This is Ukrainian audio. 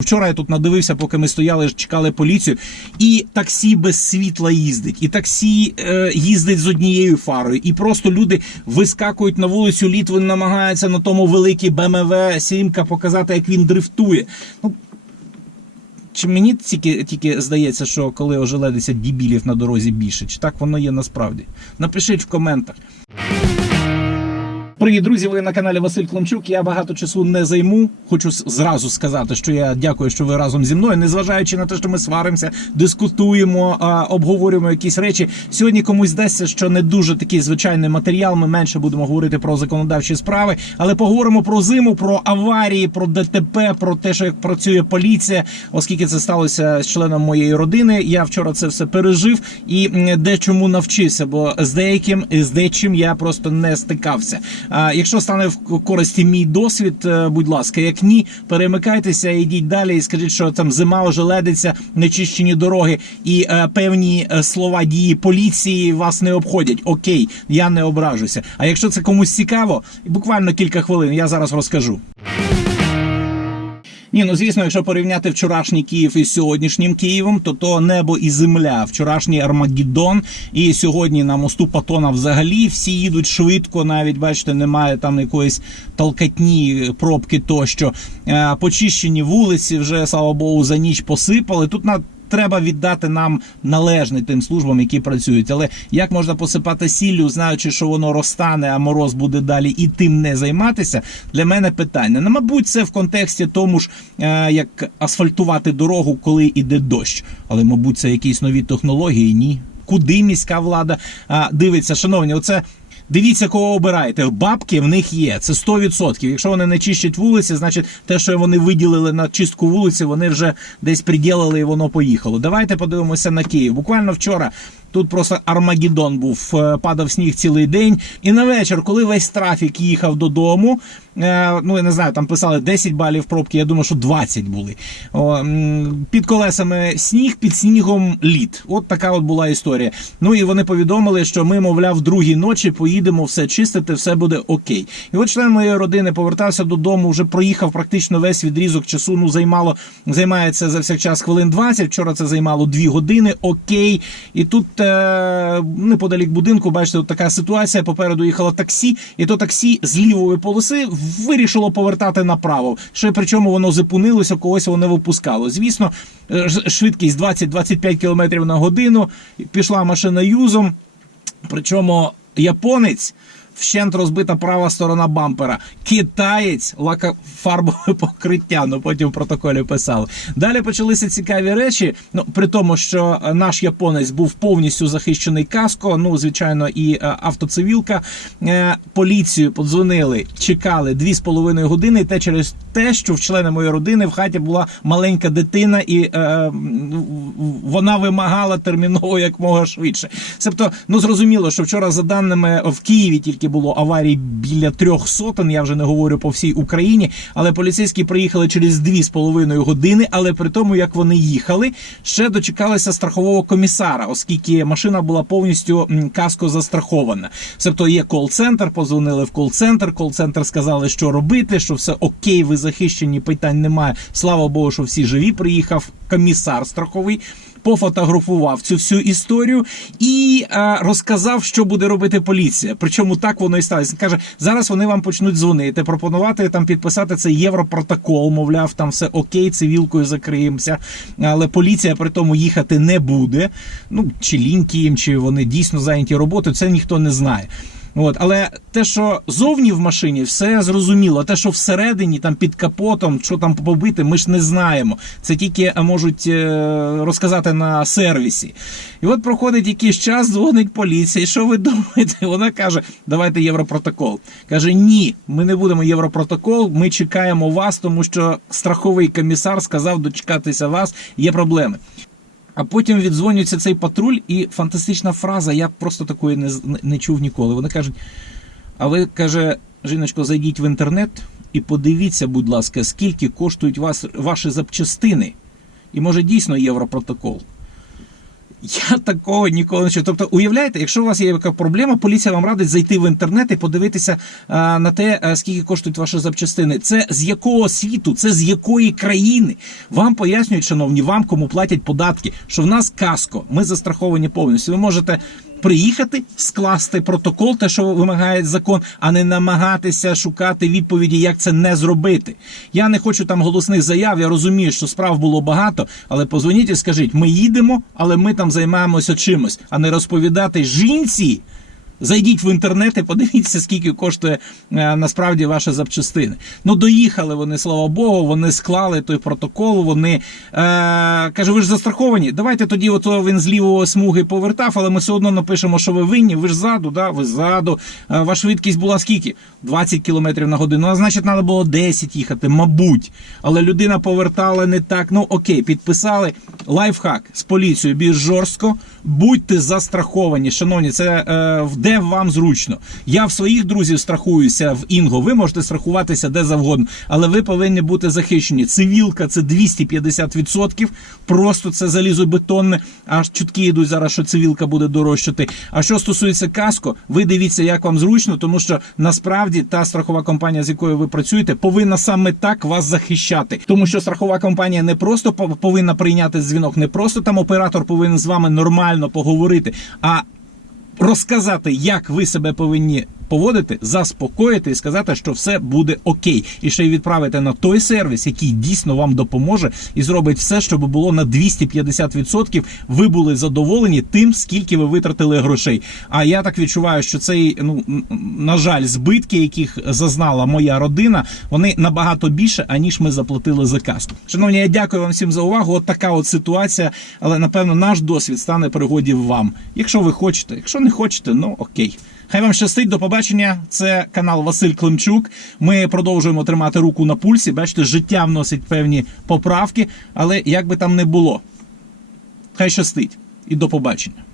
Вчора я тут надивився, поки ми стояли, чекали поліцію, і таксі без світла їздить, і таксі е, їздить з однією фарою, і просто люди вискакують на вулицю Літвин, намагаються на тому великий БМВ сімка показати, як він дрифтує. Ну, чи мені тільки, тільки здається, що коли ожеледиться дібілів на дорозі більше, чи так воно є насправді? Напишіть в коментах. Привіт, друзі! Ви на каналі Василь Климчук. Я багато часу не займу. Хочу зразу сказати, що я дякую, що ви разом зі мною, незважаючи на те, що ми сваримося, дискутуємо, обговорюємо якісь речі. Сьогодні комусь здасться, що не дуже такий звичайний матеріал. Ми менше будемо говорити про законодавчі справи, але поговоримо про зиму, про аварії, про ДТП, про те, що як працює поліція, оскільки це сталося з членом моєї родини. Я вчора це все пережив і дечому навчився, бо з деяким з дечим я просто не стикався. Якщо стане в користі мій досвід, е, будь ласка, як ні, перемикайтеся, ідіть далі і скажіть, що там зима ожеледиться, нечищені дороги і е, певні е, слова дії поліції вас не обходять. Окей, я не ображуся. А якщо це комусь цікаво, буквально кілька хвилин я зараз розкажу. Ні, ну звісно, якщо порівняти вчорашній Київ із сьогоднішнім Києвом, то то небо і земля. Вчорашній Армагеддон, і сьогодні на мосту Патона взагалі всі їдуть швидко. Навіть бачите, немає там якоїсь толкатні пробки тощо. Е, Почищені вулиці вже слава Богу за ніч посипали. Тут на Треба віддати нам належне тим службам, які працюють. Але як можна посипати сіллю, знаючи, що воно розтане, а мороз буде далі, і тим не займатися? Для мене питання. Ну, мабуть, це в контексті тому ж, е, як асфальтувати дорогу, коли йде дощ. Але, мабуть, це якісь нові технології. Ні. Куди міська влада а, дивиться, шановні, оце. Дивіться, кого обираєте. Бабки в них є. Це 100%. Якщо вони не чищать вулиці, значить те, що вони виділили на чистку вулиці, вони вже десь приділили і воно поїхало. Давайте подивимося на Київ. Буквально вчора тут просто Армагеддон був. Е, Падав сніг цілий день. І на вечір, коли весь трафік їхав додому, е, ну я не знаю, там писали 10 балів пробки. Я думаю, що 20 були. Під колесами сніг, під снігом лід. От така от була історія. Ну і вони повідомили, що ми, мовляв, другій ночі поїдемо все чистити, все буде окей. І от член моєї родини повертався додому, вже проїхав практично весь відрізок часу. Ну займало займається за всякчас хвилин 20. Вчора це займало 2 години. Окей. І тут е, неподалік будинку, бачите, от така ситуація. Попереду їхало таксі, і то таксі з лівої полоси вирішило повертати направо. Ще причому воно зупинилося, когось воно випускало. Звісно, е, швидкість 20-25 км на годину. Пішла машина юзом. Причому японець. Вщент розбита права сторона бампера. Китаєць лакофарбове покриття. Ну потім в протоколі писали. Далі почалися цікаві речі. Ну при тому, що е, наш японець був повністю захищений каско. Ну звичайно, і е, автоцивілка. Е, Поліцію подзвонили, чекали дві з половиною години. І те через те, що в члени моєї родини в хаті була маленька дитина, і е, вона вимагала терміново якмога швидше. Тобто, ну зрозуміло, що вчора, за даними в Києві, тільки було аварій біля трьох сотень. Я вже не говорю по всій Україні. Але поліцейські приїхали через дві з половиною години. Але при тому, як вони їхали, ще дочекалися страхового комісара, оскільки машина була повністю каско застрахована. Тобто є кол-центр, позвонили в кол-центр. Кол-центр сказали, що робити, що все окей, ви захищені, питань немає. Слава Богу, що всі живі. Приїхав комісар страховий. Пофотографував цю всю історію і е, розказав, що буде робити поліція. Причому так воно і сталося. Каже, зараз вони вам почнуть дзвонити, пропонувати там підписати цей європротокол. Мовляв, там все окей, цивілкою закриємося. Але поліція при тому їхати не буде. Ну чи ліньки їм, чи вони дійсно зайняті роботою, це ніхто не знає. От, але те, що зовні в машині, все зрозуміло. Те, що всередині, там під капотом, що там побити, ми ж не знаємо. Це тільки е, можуть е, розказати на сервісі. І от проходить якийсь час, дзвонить поліція. І що ви думаєте? Вона каже: давайте європротокол. Каже: ні, ми не будемо європротокол. Ми чекаємо вас, тому що страховий комісар сказав дочекатися вас. Є проблеми. А потім віддзвонюється цей патруль, і фантастична фраза, я просто такої не, не чув ніколи. Вони кажуть: а ви каже, жіночко, зайдіть в інтернет і подивіться, будь ласка, скільки коштують вас ваші запчастини. І може дійсно європротокол. Я такого ніколи не чув. Тобто, уявляєте, якщо у вас є яка проблема, поліція вам радить зайти в інтернет і подивитися а, на те, а, скільки коштують ваші запчастини. Це з якого світу, це з якої країни. Вам пояснюють, шановні, вам кому платять податки, що в нас каско, ми застраховані повністю. Ви можете. Приїхати, скласти протокол, те, що вимагає закон, а не намагатися шукати відповіді, як це не зробити. Я не хочу там голосних заяв. Я розумію, що справ було багато, але позвоніть і скажіть, ми їдемо, але ми там займаємося чимось, а не розповідати жінці. Зайдіть в інтернет і подивіться, скільки коштує е, насправді ваші запчастини. Ну, доїхали вони, слава Богу, вони склали той протокол. Вони е, каже, ви ж застраховані. Давайте тоді, ото він з лівого смуги повертав, але ми все одно напишемо, що ви винні. Ви ж ззаду, да? ви ззаду. Е, ваша швидкість була скільки? 20 км на годину. А значить, треба було 10 їхати, мабуть. Але людина повертала не так. Ну окей, підписали. Лайфхак з поліцією більш жорстко. Будьте застраховані, шановні, це е, де вам зручно. Я в своїх друзів страхуюся в Інго. Ви можете страхуватися де завгодно, але ви повинні бути захищені. Цивілка це 250%. Просто це залізобетонне. Аж чутки йдуть зараз, що цивілка буде дорожчати. А що стосується каско, ви дивіться, як вам зручно, тому що насправді та страхова компанія, з якою ви працюєте, повинна саме так вас захищати. Тому що страхова компанія не просто повинна прийняти дзвінок, не просто там оператор повинен з вами нормально поговорити, а розказати, як ви себе повинні поводити, заспокоїти і сказати, що все буде окей, і ще й відправити на той сервіс, який дійсно вам допоможе, і зробить все, щоб було на 250% ви були задоволені тим, скільки ви витратили грошей. А я так відчуваю, що цей ну на жаль, збитки, яких зазнала моя родина, вони набагато більше, аніж ми заплатили за каску. Шановні, я дякую вам всім за увагу. От така от ситуація, але напевно наш досвід стане пригоді вам. Якщо ви хочете, якщо не хочете, ну окей. Хай вам щастить, до побачення. Це канал Василь Климчук. Ми продовжуємо тримати руку на пульсі. Бачите, життя вносить певні поправки, але як би там не було, хай щастить і до побачення.